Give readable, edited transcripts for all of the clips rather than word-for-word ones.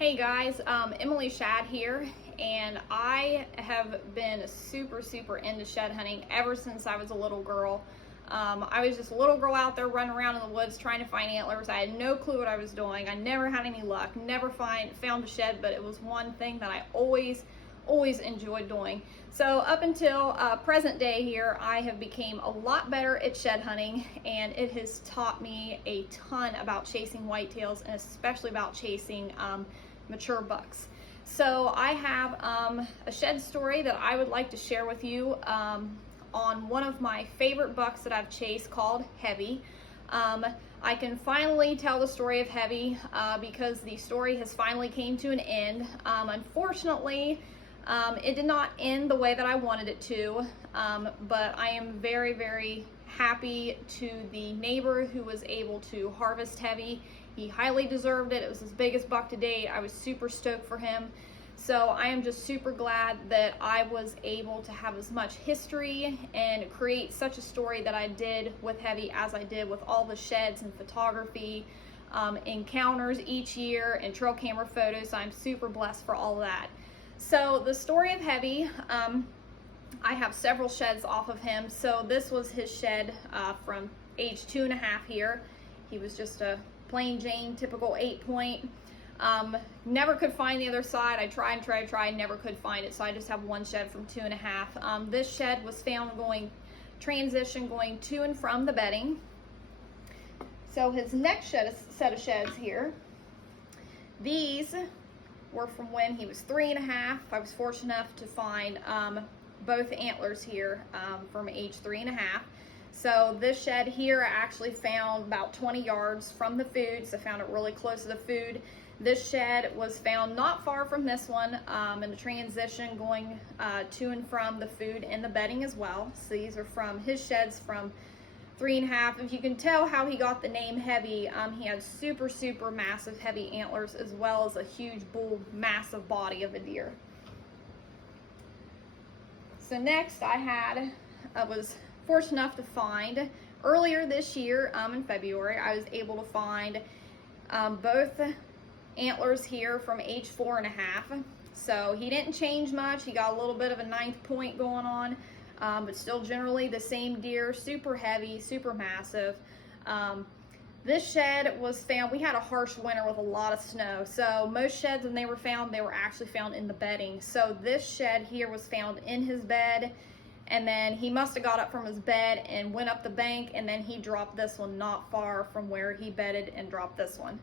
Hey guys, Emily Schaad here, and I have been super into shed hunting ever since I was a little girl. I was just a little girl out there running around in the woods trying to find antlers. I had no clue what I was doing. I never had any luck, never found a shed, but it was one thing that I always enjoyed doing. So up until present day here, I have became a lot better at shed hunting, and it has taught me a ton about chasing whitetails, and especially about chasing mature bucks. So I have a shed story that I would like to share with you on one of my favorite bucks that I've chased called Heavy. I can finally tell the story of Heavy because the story has finally came to an end. Unfortunately, it did not end the way that I wanted it to, but I am very happy to the neighbor who was able to harvest Heavy. He highly deserved it. It was his biggest buck to date. I was super stoked for him. So I am just super glad that I was able to have as much history and create such a story that I did with Heavy as I did with all the sheds and photography, encounters each year, and trail camera photos. So I'm super blessed for all of that. So the story of Heavy, I have several sheds off of him. So this was his shed from age 2.5 here. He was just a plain Jane, typical 8-point. Never could find the other side. I tried, never could find it. So I just have one shed from 2.5. This shed was found going to and from the bedding. So his next set of sheds here, these were from when he was 3.5. I was fortunate enough to find both antlers here from age 3.5. So this shed here I actually found about 20 yards from the food, so I found it really close to the food. This shed was found not far from this one in the transition going to and from the food and the bedding as well. So these are from his sheds from 3.5. If you can tell how he got the name Heavy, he had super massive heavy antlers as well as a huge bull, massive body of a deer. So next I was fortunate enough to find earlier this year in February, I was able to find both antlers here from age 4.5. So he didn't change much. He got a little bit of a 9th point going on, but still generally the same deer, super heavy, super massive. This shed was found, we had a harsh winter with a lot of snow. So most sheds when they were actually found in the bedding. So this shed here was found in his bed, and then he must have got up from his bed and went up the bank, and then he dropped this one not far from where he bedded and dropped this one.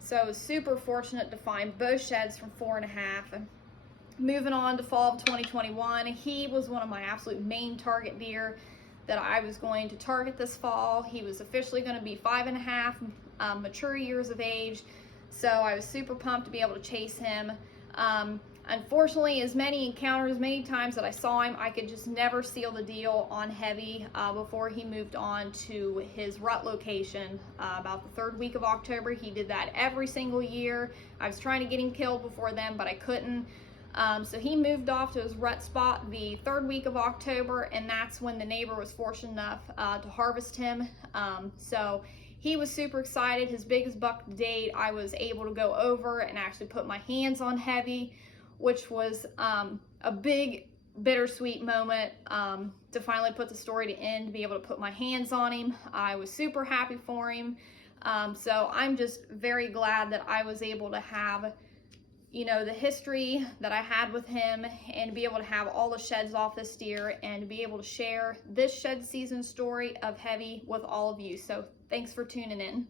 So super fortunate to find both sheds from 4.5. Moving on to fall of 2021, he was one of my absolute main target deer that I was going to target this fall. He was officially going to be 5.5 mature years of age, so I was super pumped to be able to chase him. Unfortunately, as many times that I saw him, I could just never seal the deal on Heavy before he moved on to his rut location about the 3rd week of October. He did that every single year. I was trying to get him killed before then, but I couldn't. So he moved off to his rut spot the 3rd week of October, and that's when the neighbor was fortunate enough to harvest him. So he was super excited, his biggest buck to date. I was able to go over and actually put my hands on Heavy, which was a big bittersweet moment to finally put the story to end, to be able to put my hands on him. I was super happy for him. So I'm just very glad that I was able to have, you know, the history that I had with him, and be able to have all the sheds off this deer, and to be able to share this shed season story of Heavy with all of you. So thanks for tuning in.